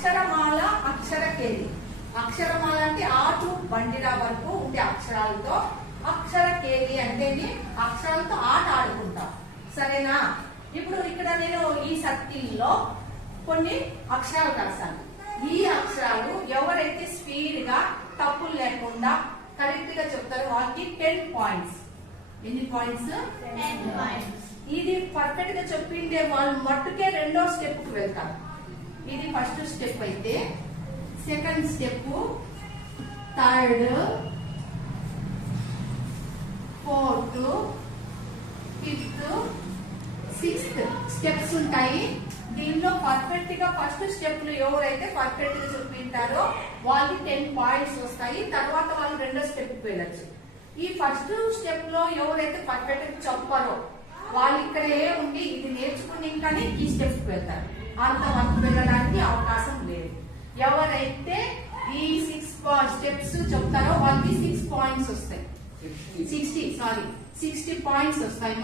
అక్షరమాల అక్షర కేలి. అక్షరమాల అంటే ఆటు బండిరా వరకు ఉండే అక్షరాలతో, అక్షర కేలి అంటే అక్షరాలతో ఆట ఆడుకుంటాం. సరేనా? ఇప్పుడు ఇక్కడ నేను ఈ సర్కిల్లో కొన్ని అక్షరాలు రాశాను. ఈ అక్షరాలు ఎవరైతే స్పీడ్ గా తప్పులు లేకుండా కరెక్ట్ గా చెప్తారో వాళ్ళకి 10 పాయింట్స్. ఎన్ని పాయింట్స్? 10 పాయింట్స్. ఇది పర్ఫెక్ట్ గా చెప్పిండే వాళ్ళు మట్టుకే రెండో స్టెప్ కు వెళ్తారు. ఇది ఫస్ట్ స్టెప్ అయితే, second step, third, fourth, fifth, sixth steps ఉంటాయి. దీనిలో పర్ఫెక్ట్ గా ఫస్ట్ స్టెప్ లో ఎవరైతే పర్ఫెక్ట్ గా చూపించారో వాళ్ళకి 10 పాయింట్స్ వస్తాయి. తర్వాత వాళ్ళు రెండో స్టెప్ కి వెళ్ళచ్చు. ఈ ఫస్ట్ స్టెప్ లో ఎవరైతే పర్ఫెక్ట్ గా చెప్పారో వాళ్ళు ఇక్కడే ఉండి ఇది నేర్చుకుని ఇంకానే ఈ స్టెప్ కి వెళ్తారు. అంతవరకు వెళ్ళడానికి అవకాశం లేదు. ఎవరైతే ఈ 6 స్టెప్స్ చెప్తారో వాళ్ళకి 6 పాయింట్స్ వస్తాయి. 60 పాయింట్స్ వస్తాయి.